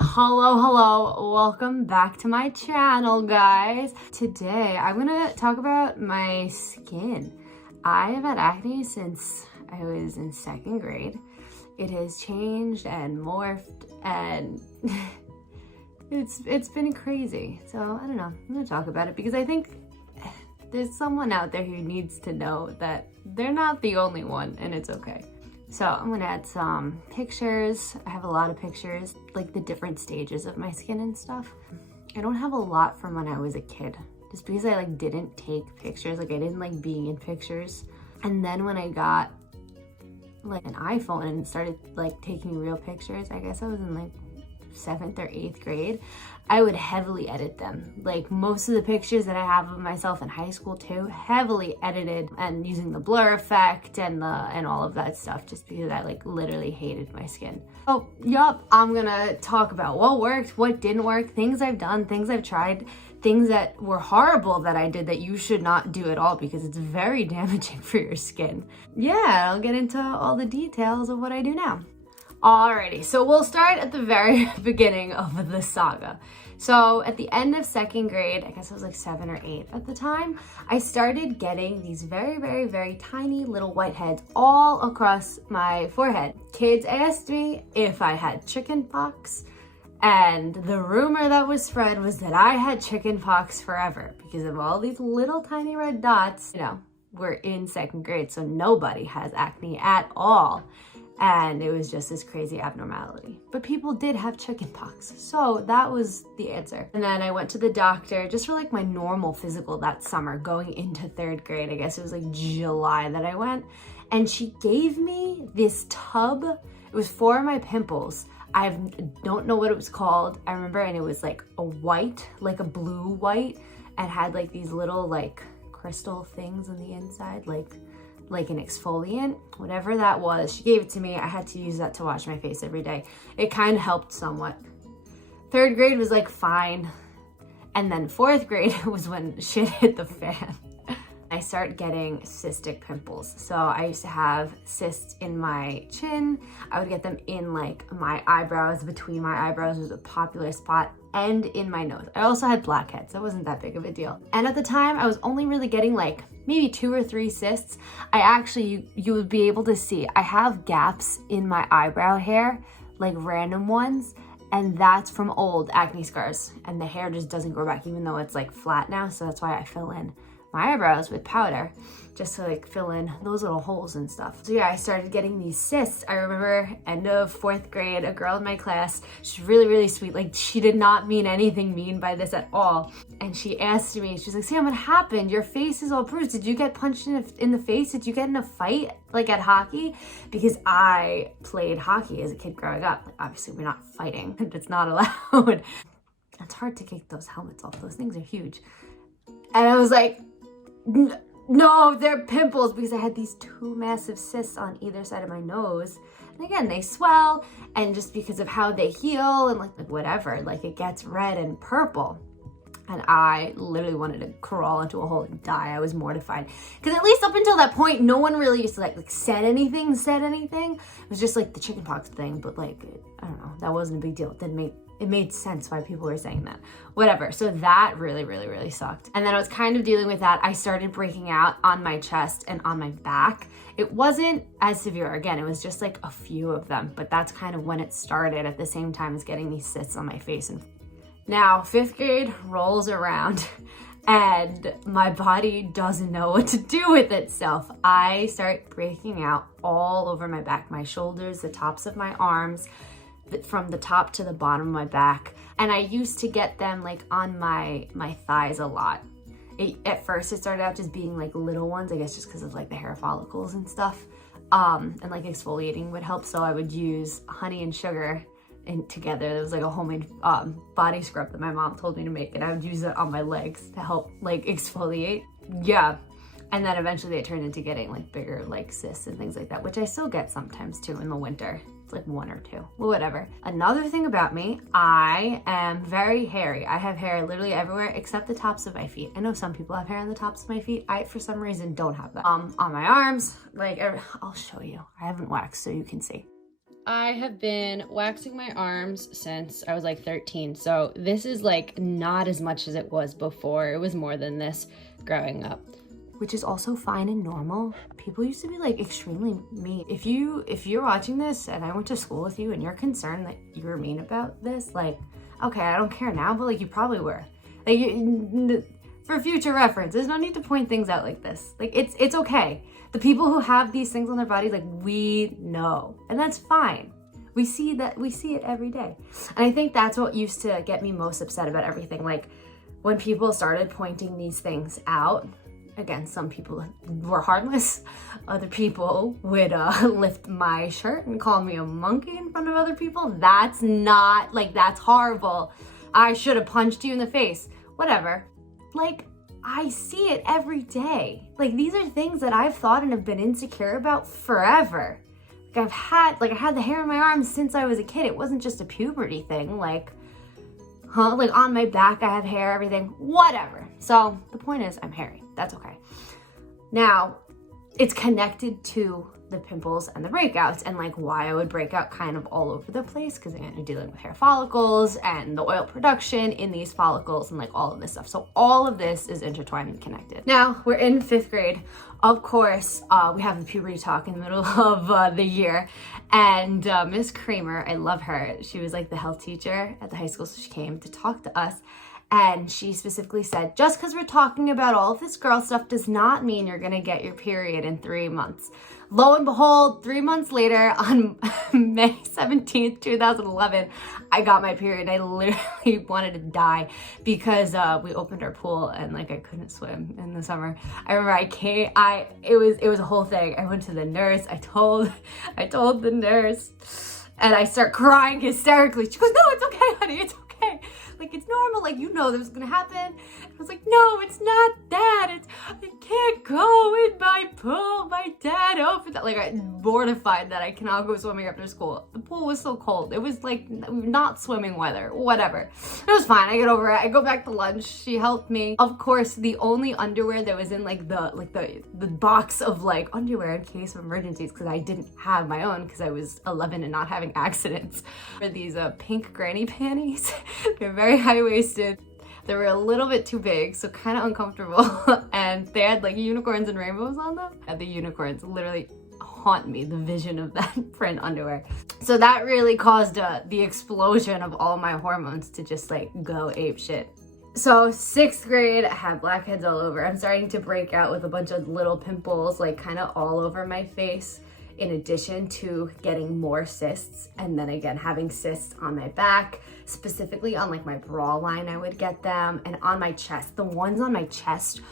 Hello, welcome back to my channel, guys. Today I'm gonna talk about my skin. I have had acne since I was in second grade. It has changed and morphed and it's been crazy. So I don't know, I'm gonna talk about it because I think there's someone out there who needs to know that they're not the only one and it's okay. So I'm gonna add some pictures. I have a lot of pictures, like the different stages of my skin and stuff. I don't have a lot from when I was a kid, just because I didn't take pictures. I didn't like being in pictures. And then when I got an iPhone and started taking real pictures, I guess I was in 7th or 8th grade, I would heavily edit them. Most of the pictures that I have of myself in high school too, heavily edited and using the blur effect and all of that stuff, just because I literally hated my skin. Oh, yup, I'm gonna talk about what worked, what didn't work, things I've done, things I've tried, things that were horrible that I did that you should not do at all because it's very damaging for your skin. Yeah, I'll get into all the details of what I do now. Alrighty, so we'll start at the very beginning of the saga. So at the end of second grade, I guess I was 7 or 8 at the time, I started getting these very tiny little whiteheads all across my forehead. Kids asked me if I had chicken pox, and the rumor that was spread was that I had chicken pox forever because of all these little tiny red dots. We're in second grade, so nobody has acne at all. And it was just this crazy abnormality. But people did have chicken pox, so that was the answer. And then I went to the doctor just for my normal physical that summer going into 3rd grade. I guess it was July that I went. And she gave me this tub. It was for my pimples. I don't know what it was called. I remember, and it was a white, a blue white, and had these little crystal things on the inside, like an exfoliant, whatever that was. She gave it to me. I had to use that to wash my face every day. It kind of helped somewhat. 3rd grade was fine. And then 4th grade was when shit hit the fan. I started getting cystic pimples. So I used to have cysts in my chin. I would get them in my eyebrows. Between my eyebrows was a popular spot, and in my nose. I also had blackheads. That wasn't that big of a deal. And at the time I was only really getting maybe 2 or 3 cysts. I actually, you would be able to see, I have gaps in my eyebrow hair, random ones. And that's from old acne scars. And the hair just doesn't grow back even though it's flat now. So that's why I fill in my eyebrows with powder just to fill in those little holes and stuff. So yeah, I started getting these cysts. I remember end of 4th grade, a girl in my class, she's really sweet. She did not mean anything mean by this at all. And she asked me, she's like, Sam, what happened? Your face is all bruised. Did you get punched in the face? Did you get in a fight at hockey? Because I played hockey as a kid growing up. Obviously we're not fighting. It's not allowed. It's hard to kick those helmets off. Those things are huge. And I was like, no, they're pimples, because I had these 2 massive cysts on either side of my nose. And again, they swell, and just because of how they heal and whatever, it gets red and purple. And I literally wanted to crawl into a hole and die. I was mortified. Because at least up until that point, no one really used to said anything. It was just the chickenpox thing, but I don't know, that wasn't a big deal. It made sense why people were saying that. Whatever. So that really sucked. And then I was kind of dealing with that. I started breaking out on my chest and on my back. It wasn't as severe. Again, it was just a few of them, but that's kind of when it started at the same time as getting these cysts on my face. And now 5th grade rolls around and my body doesn't know what to do with itself. I start breaking out all over my back, my shoulders, the tops of my arms, from the top to the bottom of my back. And I used to get them on my thighs a lot. At first it started out just being little ones, I guess just because of the hair follicles and stuff. And exfoliating would help. So I would use honey and sugar together. There was a homemade body scrub that my mom told me to make, and I would use it on my legs to help exfoliate. Yeah. And then eventually it turned into getting bigger cysts and things like that, which I still get sometimes too in the winter. It's 1 or 2, well, whatever. Another thing about me, I am very hairy. I have hair literally everywhere except the tops of my feet. I know some people have hair on the tops of my feet. I, for some reason, don't have that. On my arms, I'll show you. I haven't waxed so you can see. I have been waxing my arms since I was like 13. So this is like not as much as it was before. It was more than this growing up, which is also fine and normal. People used to be like extremely mean. If you're watching this and I went to school with you and you're concerned that you were mean about this, like, okay, I don't care now, but like you probably were. Like, for future reference, there's no need to point things out like this. Like, it's okay. The people who have these things on their body, like, we know, and that's fine. We see it every day. And I think that's what used to get me most upset about everything. Like, when people started pointing these things out, again, some people were harmless. Other people would lift my shirt and call me a monkey in front of other people. That's not, like, that's horrible. I should have punched you in the face. Whatever. Like, I see it every day. Like, these are things that I've thought and have been insecure about forever. Like, I had the hair on my arms since I was a kid. It wasn't just a puberty thing. Like, like on my back I have hair, everything, whatever. So the point is, I'm hairy. That's okay. Now, it's connected to the pimples and the breakouts, and like why I would break out kind of all over the place, because again, you're dealing with hair follicles and the oil production in these follicles and like all of this stuff. So all of this is intertwined and connected. Now we're in 5th grade. Of course, we have the puberty talk in the middle of the year, and Miss Kramer, I love her. She was like the health teacher at the high school, so she came to talk to us. And she specifically said, just because we're talking about all of this girl stuff does not mean you're gonna get your period in 3 months. Lo and behold, 3 months later, on May 17th, 2011, I got my period. I literally wanted to die because we opened our pool and like I couldn't swim in the summer. I remember it was a whole thing. I went to the nurse. I told the nurse, and I start crying hysterically. She goes, "No, it's okay, honey. It's okay. Like, it's normal, like, you know this was gonna happen." And I was like, "No, it's not that. I can't go in my pool. My dad opened that." Like, I'm mortified that I cannot go swimming after school. The pool was so cold. It was like not swimming weather, whatever. It was fine. I get over it. I go back to lunch. She helped me. Of course, the only underwear that was in like the box of like underwear in case of emergencies, because I didn't have my own because I was 11 and not having accidents, were these pink granny panties. They're very high-waisted. They were a little bit too big, so kind of uncomfortable. And they had like unicorns and rainbows on them. And the unicorns literally haunt me, the vision of that print underwear. So that really caused the explosion of all my hormones to just like go ape shit. So 6th grade, I had blackheads all over. I'm starting to break out with a bunch of little pimples, like kind of all over my face, in addition to getting more cysts, and then again having cysts on my back, specifically on like my bra line. I would get them, and on my chest. The ones on my chest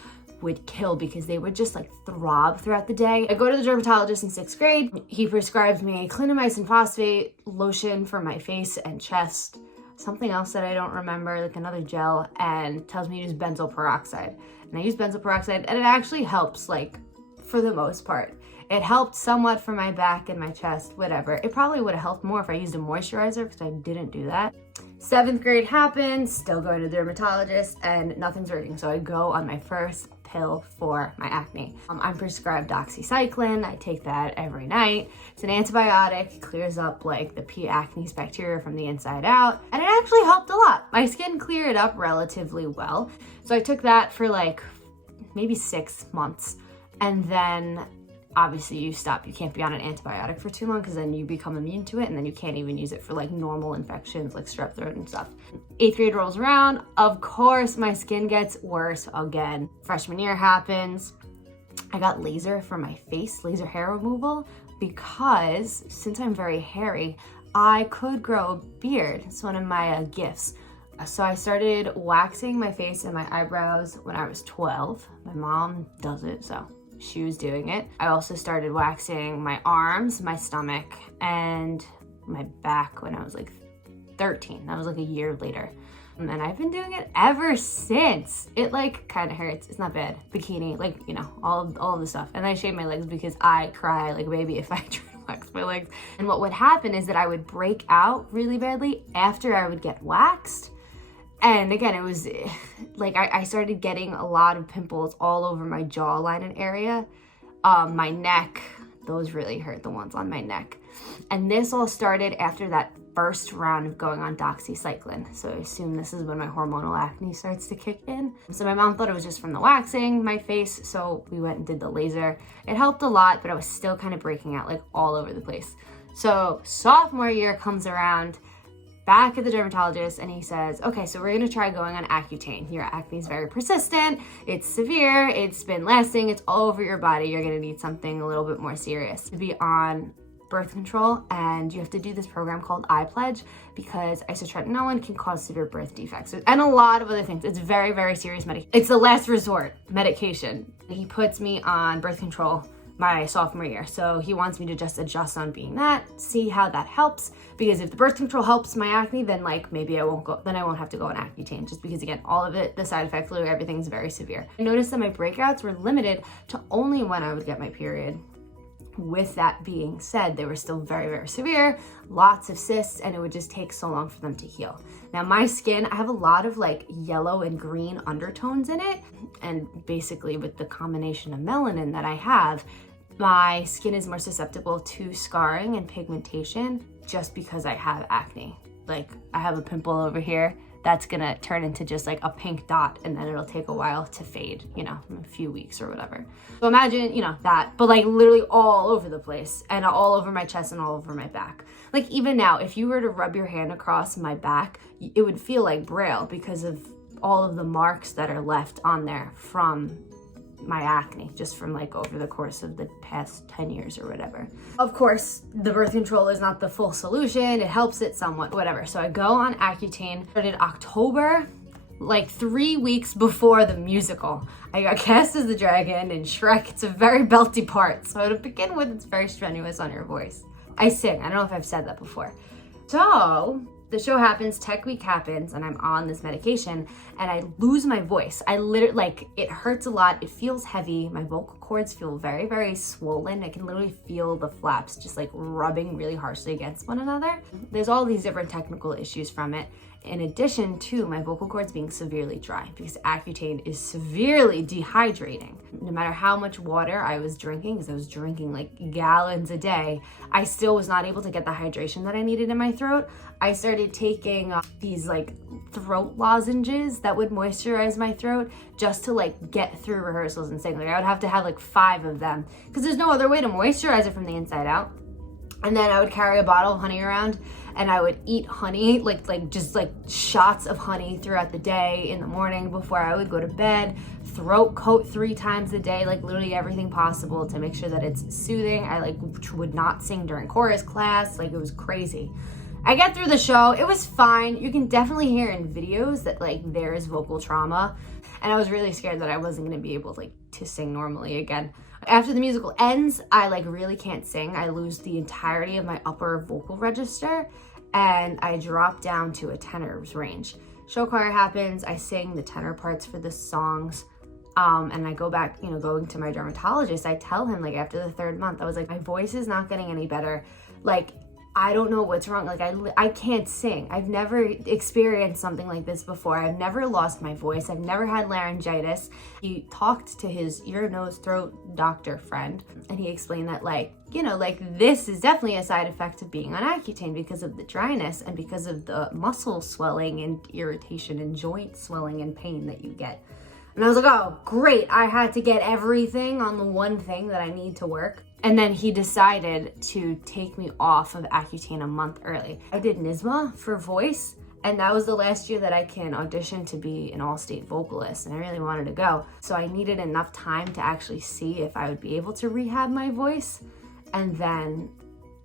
would kill because they would just like throb throughout the day. I go to the dermatologist in 6th grade. He prescribed me clindamycin phosphate lotion for my face and chest, something else that I don't remember, like another gel, and tells me to use benzoyl peroxide. And I use benzoyl peroxide, and it actually helps, like, for the most part. It helped somewhat for my back and my chest, whatever. It probably would have helped more if I used a moisturizer, because I didn't do that. 7th grade happens, still going to the dermatologist, and nothing's working. So I go on my first pill for my acne. I'm prescribed Doxycycline. I take that every night. It's an antibiotic, clears up like the P. acnes bacteria from the inside out, and it actually helped a lot. My skin cleared up relatively well. So I took that for like maybe 6 months, and then obviously you stop. You can't be on an antibiotic for too long because then you become immune to it, and then you can't even use it for like normal infections like strep throat and stuff. 8th grade rolls around. Of course, my skin gets worse again. Freshman year happens. I got laser for my face, laser hair removal, because since I'm very hairy, I could grow a beard. It's one of my gifts. So I started waxing my face and my eyebrows when I was 12. My mom does it, so she was doing it. I also started waxing my arms, my stomach, and my back when I was like 13. That was like a year later. And I've been doing it ever since. It like kind of hurts. It's not bad. Bikini, like, you know, all of the stuff. And I shave my legs because I cry like a baby if I try to wax my legs. And what would happen is that I would break out really badly after I would get waxed. And again, it was like I started getting a lot of pimples all over my jawline and area. My neck, those really hurt, the ones on my neck. And this all started after that first round of going on Doxycycline. So I assume this is when my hormonal acne starts to kick in. So my mom thought it was just from the waxing my face, so we went and did the laser. It helped a lot, but I was still kind of breaking out like all over the place. So sophomore year comes around, back at the dermatologist, and he says, okay, so we're gonna try going on Accutane. Your acne is very persistent, it's severe, it's been lasting, it's all over your body. You're gonna need something a little bit more serious to be on birth control, and you have to do this program called iPledge because isotretinoin can cause severe birth defects and a lot of other things. It's very, very serious medication. It's the last resort medication. He puts me on birth control my sophomore year. So he wants me to just adjust on being that, see how that helps, because if the birth control helps my acne, then like maybe I won't have to go on Accutane, just because again, all of it, the side effects, literally everything's very severe. I noticed that my breakouts were limited to only when I would get my period. With that being said, they were still very, very severe, lots of cysts, and it would just take so long for them to heal. Now my skin, I have a lot of like yellow and green undertones in it, and basically with the combination of melanin that I have, my skin is more susceptible to scarring and pigmentation just because I have acne. Like I have a pimple over here that's gonna turn into just like a pink dot, and then it'll take a while to fade, you know, a few weeks or whatever. So imagine, you know, that, but like literally all over the place, and all over my chest and all over my back. Like even now, if you were to rub your hand across my back, it would feel like Braille because of all of the marks that are left on there from my acne, just from like over the course of the past 10 years or whatever. Of course, the birth control is not the full solution. It helps it somewhat, whatever. So I go on Accutane, started October, like 3 weeks before the musical. I got cast as the dragon in Shrek. It's a very belty part. So to begin with, it's very strenuous on your voice. I sing. I don't know if I've said that before. So the show happens, tech week happens, and I'm on this medication, and I lose my voice. I literally, like, it hurts a lot. It feels heavy. My vocal cords feel very, very swollen. I can literally feel the flaps just like rubbing really harshly against one another. There's all these different technical issues from it, in addition to my vocal cords being severely dry, because Accutane is severely dehydrating. No matter how much water I was drinking, because I was drinking like gallons a day, I still was not able to get the hydration that I needed in my throat. I started taking these like throat lozenges that would moisturize my throat just to like get through rehearsals and sing. Like I would have to have like 5 of them because there's no other way to moisturize it from the inside out. And then I would carry a bottle of honey around, and I would eat honey, just shots of honey throughout the day, in the morning before I would go to bed, throat coat 3 times a day, like literally everything possible to make sure that it's soothing. I like would not sing during chorus class, like it was crazy. I get through the show, it was fine. You can definitely hear in videos that like there is vocal trauma, and I was really scared that I wasn't gonna be able like to sing normally again. After the musical ends, I like really can't sing. I lose the entirety of my upper vocal register, and I drop down to a tenor's range. Show choir happens, I sing the tenor parts for the songs, and I go back, you know, going to my dermatologist. I tell him like after the 3rd month, I was like, my voice is not getting any better. Like, I don't know what's wrong. Like I can't sing. I've never experienced something like this before. I've never lost my voice. I've never had laryngitis. He talked to his ear, nose, throat doctor friend, and he explained that like, you know, like this is definitely a side effect of being on Accutane because of the dryness and because of the muscle swelling and irritation and joint swelling and pain that you get. And I was like, oh, great. I had to get everything on the one thing that I need to work. And then he decided to take me off of Accutane a month early. I did NYSMA for voice, and that was the last year that I can audition to be an all-state vocalist, and I really wanted to go. So I needed enough time to actually see if I would be able to rehab my voice. And then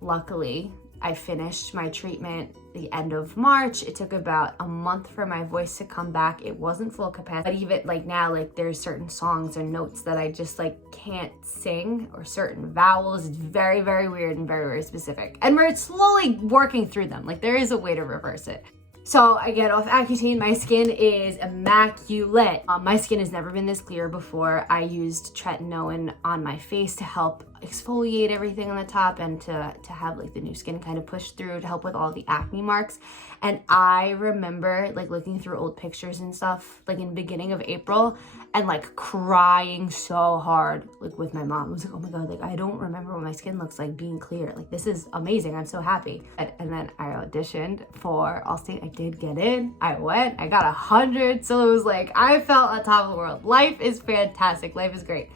luckily, I finished my treatment the end of March. It took about a month for my voice to come back. It wasn't full capacity, but even like now, like there's certain songs or notes that I just like can't sing, or certain vowels. It's very, very weird and very, very specific. And we're slowly working through them. Like there is a way to reverse it. So I get off Accutane, my skin is immaculate. My skin has never been this clear before. I used tretinoin on my face to help exfoliate everything on the top and to have like the new skin kind of push through to help with all the acne marks. And I remember like looking through old pictures and stuff like in the beginning of April and like crying so hard like with my mom. I was like, oh my God, like I don't remember what my skin looks like being clear. Like this is amazing. I'm so happy. And then I auditioned for Allstate. I did get in. I went. I got 100. So it was like I felt on top of the world. Life is fantastic. Life is great.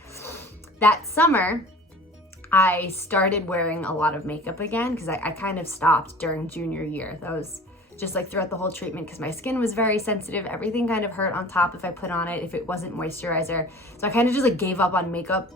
That summer, I started wearing a lot of makeup again because I kind of stopped during junior year. That was just like throughout the whole treatment because my skin was very sensitive. Everything kind of hurt on top if I put on it, if it wasn't moisturizer. So I kind of just like gave up on makeup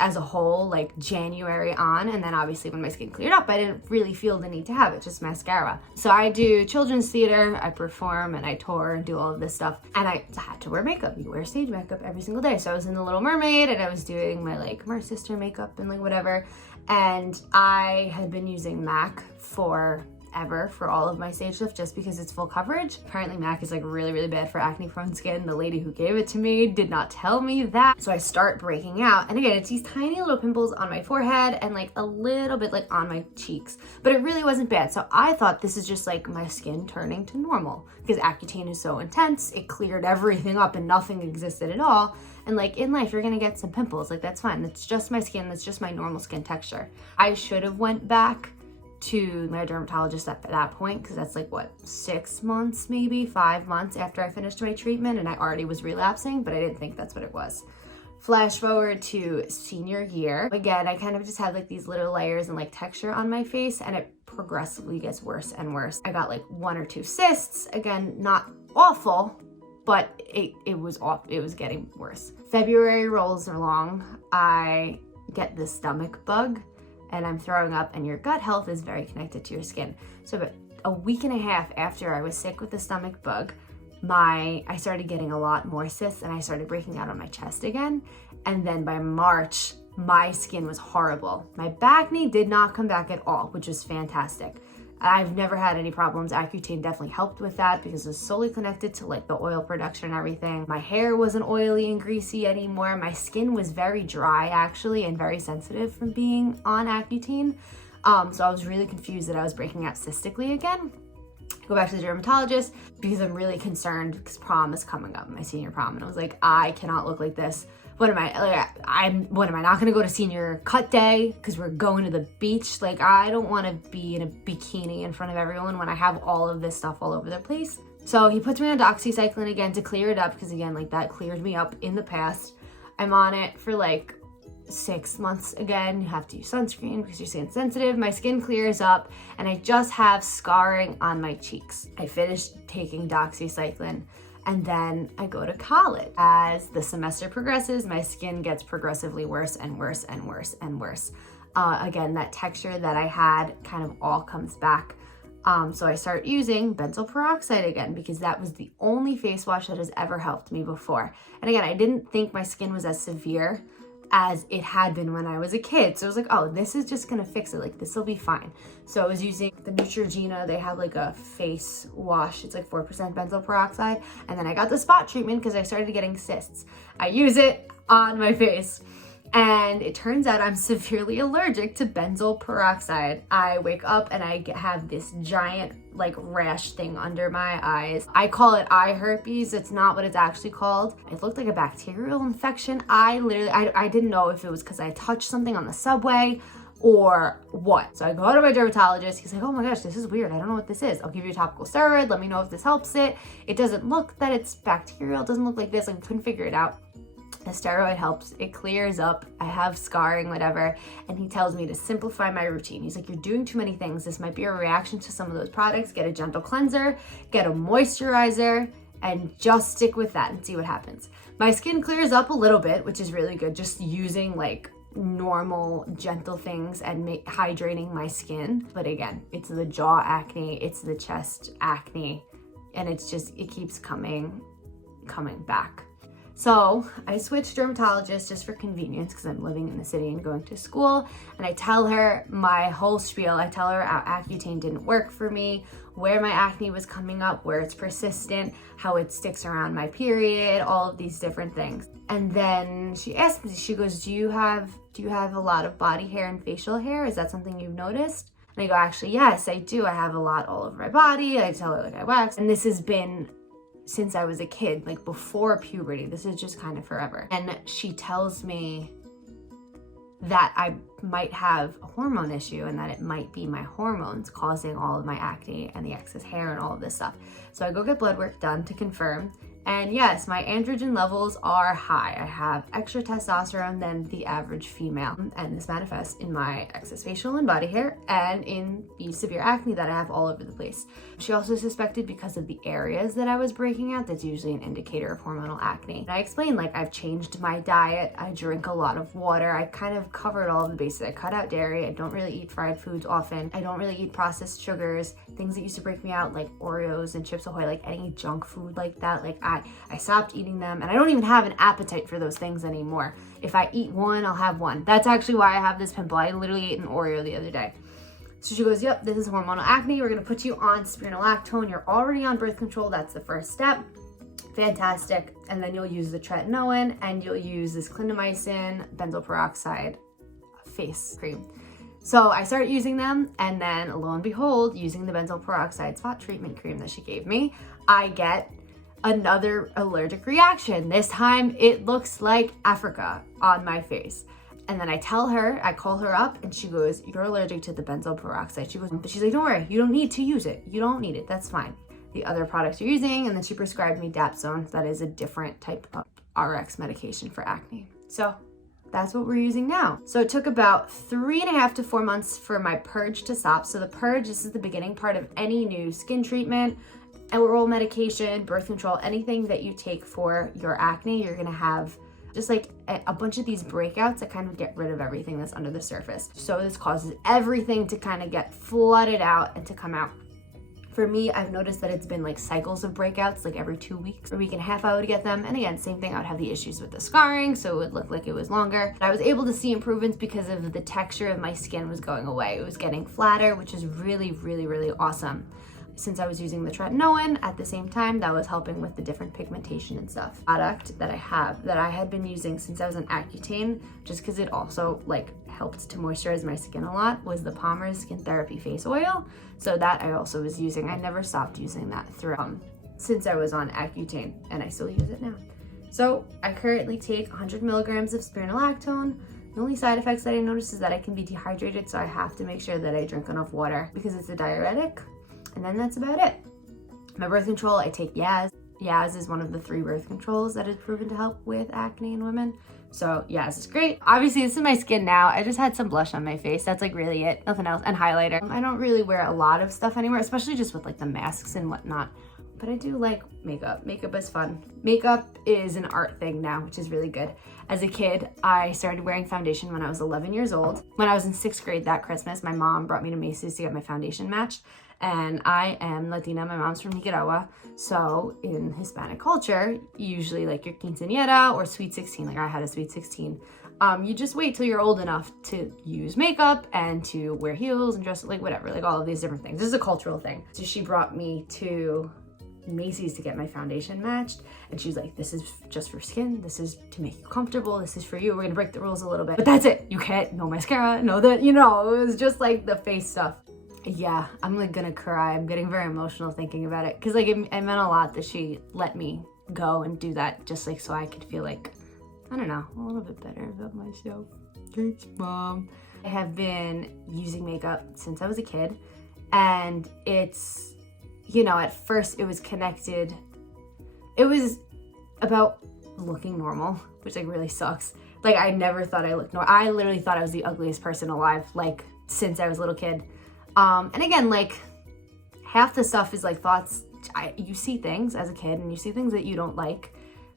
as a whole, like January on. And then obviously when my skin cleared up, I didn't really feel the need to have it, just mascara. So I do children's theater, I perform and I tour and do all of this stuff. And I had to wear makeup. You wear stage makeup every single day. So I was in The Little Mermaid and I was doing my like Mer sister makeup and like whatever. And I had been using MAC forever for all of my stage stuff just because it's full coverage. Apparently MAC is like really, really bad for acne prone skin. The lady who gave it to me did not tell me that. So I start breaking out. And again, it's these tiny little pimples on my forehead and like a little bit like on my cheeks, but it really wasn't bad. So I thought this is just like my skin turning to normal because Accutane is so intense. It cleared everything up and nothing existed at all. And like in life, you're gonna get some pimples. Like that's fine. That's just my skin. That's just my normal skin texture. I should have went back to my dermatologist at that point because that's like what, 6 months, maybe 5 months after I finished my treatment and I already was relapsing, but I didn't think that's what it was. Flash forward to senior year. Again, I kind of just had like these little layers and like texture on my face and it progressively gets worse and worse. I got like 1 or 2 cysts. Again, not awful, but it was getting worse. February rolls along. I get the stomach bug and I'm throwing up, and your gut health is very connected to your skin. So about a week and a half after I was sick with the stomach bug, I started getting a lot more cysts and I started breaking out on my chest again. And then by March, my skin was horrible. My acne did not come back at all, which was fantastic. I've never had any problems. Accutane definitely helped with that because it was solely connected to like the oil production and everything. My hair wasn't oily and greasy anymore. My skin was very dry actually and very sensitive from being on Accutane. So I was really confused that I was breaking out cystically again. Go back to the dermatologist because I'm really concerned because prom is coming up, my senior prom. And I was like, I cannot look like this. What am I not gonna go to senior cut day because we're going to the beach? Like I don't wanna be in a bikini in front of everyone when I have all of this stuff all over the place. So he puts me on Doxycycline again to clear it up because again, like that cleared me up in the past. I'm on it for like 6 months again. You have to use sunscreen because you're skin sensitive. My skin clears up and I just have scarring on my cheeks. I finished taking Doxycycline. And then I go to college. As the semester progresses, my skin gets progressively worse and worse and worse and worse. Again, that texture that I had kind of all comes back. So I start using benzoyl peroxide again because that was the only face wash that has ever helped me before. And again, I didn't think my skin was as severe as it had been when I was a kid. So I was like, oh, this is just gonna fix it. Like this will be fine. So I was using the Neutrogena. They have like a face wash. It's like 4% benzoyl peroxide. And then I got the spot treatment because I started getting cysts. I use it on my face. And it turns out I'm severely allergic to benzoyl peroxide. I wake up and I have this giant like rash thing under my eyes. I call it eye herpes. It's not what it's actually called. It looked like a bacterial infection. I didn't know if it was because I touched something on the subway or what. So I go to my dermatologist. He's like, oh my gosh, this is weird. I don't know what this is. I'll give you a topical steroid. Let me know if this helps it. It doesn't look that it's bacterial. It doesn't look like this. I couldn't figure it out. The steroid helps, it clears up, I have scarring, whatever, and he tells me to simplify my routine. He's like, you're doing too many things. This might be a reaction to some of those products. Get a gentle cleanser, get a moisturizer, and just stick with that and see what happens. My skin clears up a little bit, which is really good, just using like normal, gentle things and hydrating my skin. But again, it's the jaw acne, it's the chest acne, and it's just, it keeps coming back. So I switched dermatologists just for convenience because I'm living in the city and going to school. And I tell her my whole spiel. I tell her how Accutane didn't work for me, where my acne was coming up, where it's persistent, how it sticks around my period, all of these different things. And then she asked me, she goes, do you have a lot of body hair and facial hair? Is that something you've noticed? And I go, actually, yes, I do. I have a lot all over my body. I tell her like I wax. And this has been since I was a kid, like before puberty. This is just kind of forever. And she tells me that I might have a hormone issue and that it might be my hormones causing all of my acne and the excess hair and all of this stuff. So I go get blood work done to confirm. And yes, my androgen levels are high. I have extra testosterone than the average female. And this manifests in my excess facial and body hair and in the severe acne that I have all over the place. She also suspected because of the areas that I was breaking out, that's usually an indicator of hormonal acne. And I explained, like, I've changed my diet. I drink a lot of water. I kind of covered all of the bases. I cut out dairy. I don't really eat fried foods often. I don't really eat processed sugars, things that used to break me out, like Oreos and Chips Ahoy, like any junk food like that. Like I stopped eating them, and I don't even have an appetite for those things anymore. If I eat one, I'll have one. That's actually why I have this pimple. I literally ate an Oreo the other day. So she goes, yep, this is hormonal acne. We're gonna put you on Spironolactone. You're already on birth control. That's the first step. Fantastic. And then you'll use the tretinoin and you'll use this clindamycin benzoyl peroxide face cream. So I started using them, and then lo and behold, using the benzoyl peroxide spot treatment cream that she gave me, I get another allergic reaction. This time it looks like Africa on my face. And then I tell her, I call her up, and she goes, you're allergic to the benzoyl peroxide. She goes, but she's like, don't worry, you don't need to use it. You don't need it, that's fine. The other products you're using, and then she prescribed me Dapsone. That is a different type of RX medication for acne. So that's what we're using now. So it took about 3.5 to 4 months for my purge to stop. So the purge, this is the beginning part of any new skin treatment, oral medication, birth control, anything that you take for your acne. You're gonna have just like a bunch of these breakouts that kind of get rid of everything that's under the surface. So this causes everything to kind of get flooded out and to come out. For me, I've noticed that it's been like cycles of breakouts, like every 2 weeks. For a week and a half I would get them. And again, same thing, I would have the issues with the scarring, so it would look like it was longer. But I was able to see improvements because of the texture of my skin was going away. It was getting flatter, which is really, really, really awesome. Since I was using the tretinoin at the same time, that was helping with the different pigmentation and stuff. Product that I have, that I had been using since I was on Accutane, just because it also like helped to moisturize my skin a lot, was the Palmer's Skin Therapy Face Oil. So that I also was using. I never stopped using that throughout since I was on Accutane, and I still use it now. So I currently take 100 milligrams of Spironolactone. The only side effects that I noticed is that I can be dehydrated, so I have to make sure that I drink enough water because it's a diuretic. And then that's about it. My birth control, I take Yaz. Yaz is one of the 3 birth controls that is proven to help with acne in women. So Yaz is great. Obviously, this is my skin now. I just had some blush on my face. That's like really it, nothing else. And highlighter. I don't really wear a lot of stuff anymore, especially just with like the masks and whatnot. But I do like makeup. Makeup is fun. Makeup is an art thing now, which is really good. As a kid, I started wearing foundation when I was 11 years old. When I was in 6th grade that Christmas, my mom brought me to Macy's to get my foundation matched. And I am Latina, my mom's from Nicaragua. So in Hispanic culture, usually like your quinceañera or sweet 16, like I had a sweet 16, you just wait till you're old enough to use makeup and to wear heels and dress like whatever, like all of these different things. This is a cultural thing. So she brought me to Macy's to get my foundation matched, and she's like, this is just for skin, this is to make you comfortable, this is for you, we're gonna break the rules a little bit, but that's it. You can't, no mascara, no that, you know, it was just like the face stuff. Yeah, I'm like gonna cry. I'm getting very emotional thinking about it because like it meant a lot that she let me go and do that, just like so I could feel like, I don't know, a little bit better about myself. Thanks, Mom. I have been using makeup since I was a kid, and it's, you know, at first it was connected. It was about looking normal, which like really sucks. Like I never thought I looked normal. I literally thought I was the ugliest person alive, like since I was a little kid. And again, like half the stuff is like thoughts. You see things as a kid and you see things that you don't like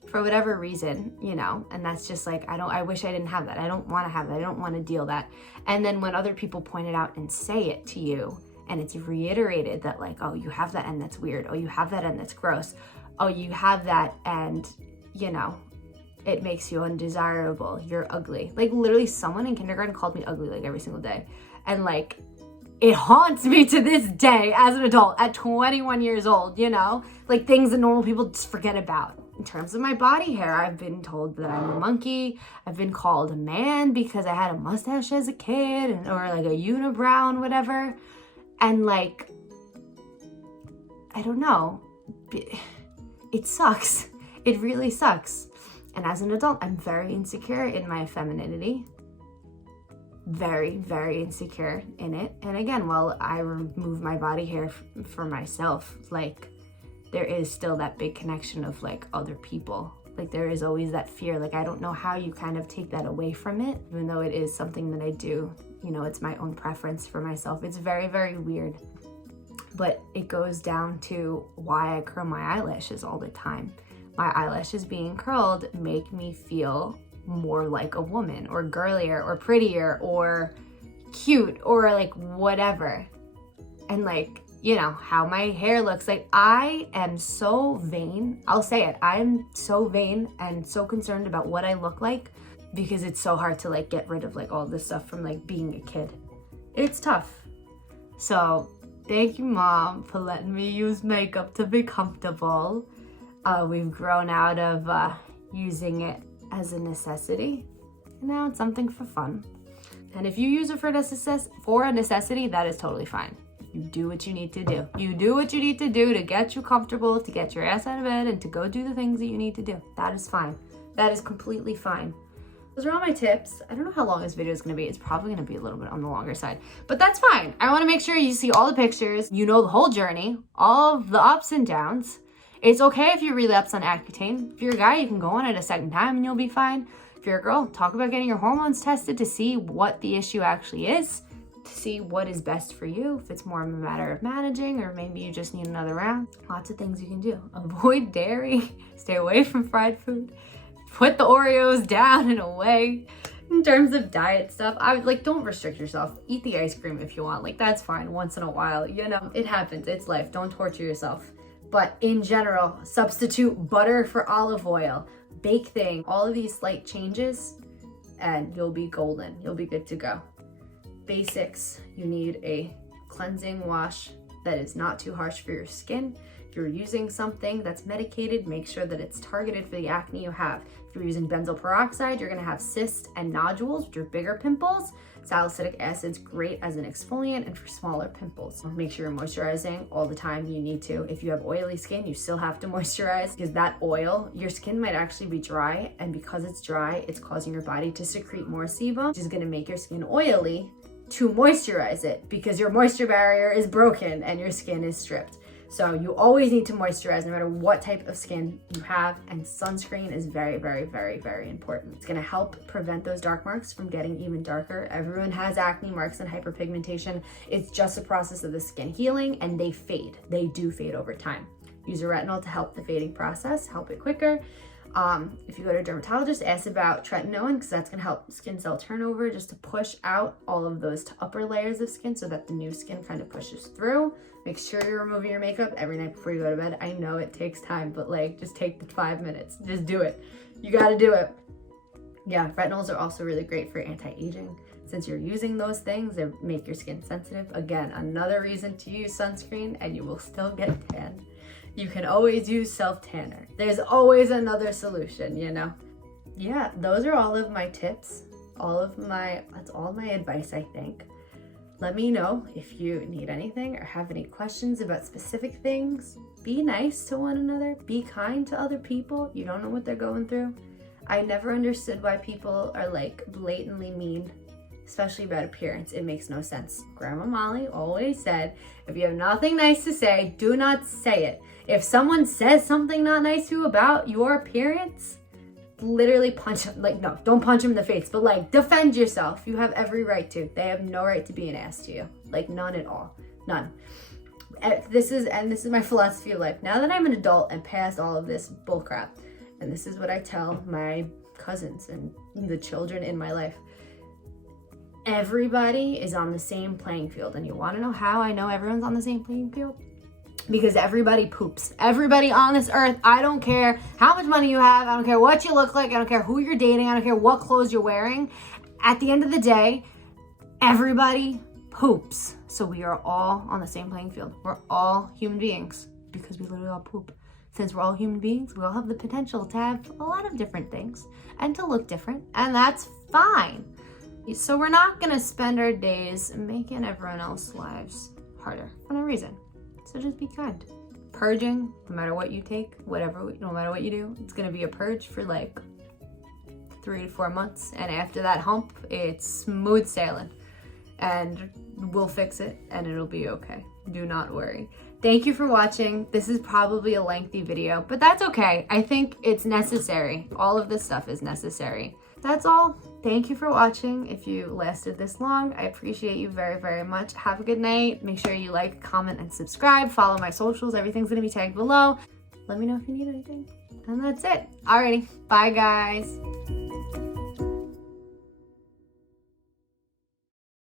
for whatever reason, you know, and that's just like, I wish I didn't have that. I don't want to have that. I don't want to deal that. And then when other people point it out and say it to you, and it's reiterated that like, oh, you have that and that's weird. Oh, you have that and that's gross. Oh, you have that and, you know, it makes you undesirable, you're ugly. Like literally someone in kindergarten called me ugly like every single day. And like, it haunts me to this day as an adult at 21 years old, you know? Like things that normal people just forget about. In terms of my body hair, I've been told that I'm a monkey. I've been called a man because I had a mustache as a kid, or like a unibrow and whatever. And like, I don't know. It sucks. It really sucks. And as an adult, I'm very insecure in my femininity. Very, very insecure in it. And again, while I remove my body hair for myself, like there is still that big connection of like other people. Like there is always that fear. Like I don't know how you kind of take that away from it, even though it is something that I do. You know, it's my own preference for myself. It's very, very weird. But it goes down to why I curl my eyelashes all the time. My eyelashes being curled make me feel more like a woman, or girlier, or prettier, or cute, or like whatever. And like, you know, how my hair looks. Like I am so vain. I'll say it. I'm so vain and so concerned about what I look like because it's so hard to like get rid of like all this stuff from like being a kid. It's tough. So thank you, Mom, for letting me use makeup to be comfortable. We've grown out of using it as a necessity, and now it's something for fun. And if you use it for a necessity, that is totally fine. You do what you need to do. You do what you need to do to get you comfortable, to get your ass out of bed, and to go do the things that you need to do. That is fine. That is completely fine. Those are all my tips. I don't know how long this video is going to be. It's probably going to be a little bit on the longer side, but that's fine. I want to make sure you see all the pictures, you know the whole journey, all of the ups and downs. It's okay if you relapse on Accutane. If you're a guy, you can go on it a second time and you'll be fine. If you're a girl, talk about getting your hormones tested to see what the issue actually is, to see what is best for you, if it's more of a matter of managing, or maybe you just need another round. Lots of things you can do. Avoid dairy, stay away from fried food, put the Oreos down and away. In terms of diet stuff, I would like, don't restrict yourself. Eat the ice cream if you want. Like that's fine once in a while, you know, it happens, it's life. Don't torture yourself. But in general, substitute butter for olive oil, bake thing, all of these slight changes, and you'll be golden. You'll be good to go. Basics, you need a cleansing wash that is not too harsh for your skin. If you're using something that's medicated, make sure that it's targeted for the acne you have. If you're using benzoyl peroxide, you're gonna have cysts and nodules, which are bigger pimples. Salicylic acid's great as an exfoliant and for smaller pimples. Make sure you're moisturizing all the time you need to. If you have oily skin, you still have to moisturize because that oil, your skin might actually be dry, and because it's dry, it's causing your body to secrete more sebum, which is gonna make your skin oily to moisturize it because your moisture barrier is broken and your skin is stripped. So you always need to moisturize no matter what type of skin you have, and sunscreen is very, very, very, very important. It's gonna help prevent those dark marks from getting even darker. Everyone has acne marks and hyperpigmentation. It's just a process of the skin healing, and they fade. They do fade over time. Use a retinol to help the fading process, help it quicker. If you go to a dermatologist, ask about tretinoin because that's gonna help skin cell turnover, just to push out all of those upper layers of skin so that the new skin kind of pushes through. Make sure you're removing your makeup every night before you go to bed. I know it takes time, but like, just take the 5 minutes. Just do it. You gotta do it. Yeah, retinols are also really great for anti-aging. Since you're using those things, they make your skin sensitive. Again, another reason to use sunscreen, and you will still get tan. You can always use self-tanner. There's always another solution, you know? Yeah, those are all of my tips. That's all my advice, I think. Let me know if you need anything or have any questions about specific things. Be nice to one another. Be kind to other people. You don't know what they're going through. I never understood why people are like blatantly mean, especially about appearance. It makes no sense. Grandma Molly always said, if you have nothing nice to say, do not say it. If someone says something not nice to you about your appearance, literally punch him. Like, no, don't punch him in the face, but like, defend yourself. You have every right to. They have no right to be an ass to you. Like, none at all. None. This is my philosophy of life. Now that I'm an adult and past all of this bullcrap, and this is what I tell my cousins and the children in my life. Everybody is on the same playing field. And you want to know how I know everyone's on the same playing field? because everybody poops. Everybody on this earth, I don't care how much money you have, I don't care what you look like, I don't care who you're dating, I don't care what clothes you're wearing. At the end of the day, everybody poops. So we are all on the same playing field. We're all human beings because we literally all poop. Since we're all human beings, we all have the potential to have a lot of different things and to look different, and that's fine. So we're not gonna spend our days making everyone else's lives harder for no reason. So just be kind. Purging, no matter what you take, no matter what you do, it's gonna be a purge for like 3 to 4 months. And after that hump, it's smooth sailing. And we'll fix it and it'll be okay. Do not worry. Thank you for watching. This is probably a lengthy video, but that's okay. I think it's necessary. All of this stuff is necessary. That's all. Thank you for watching. If you lasted this long, I appreciate you very, very much. Have a good night. Make sure you like, comment, and subscribe. Follow my socials. Everything's gonna be tagged below. Let me know if you need anything. And that's it. Alrighty. Bye, guys.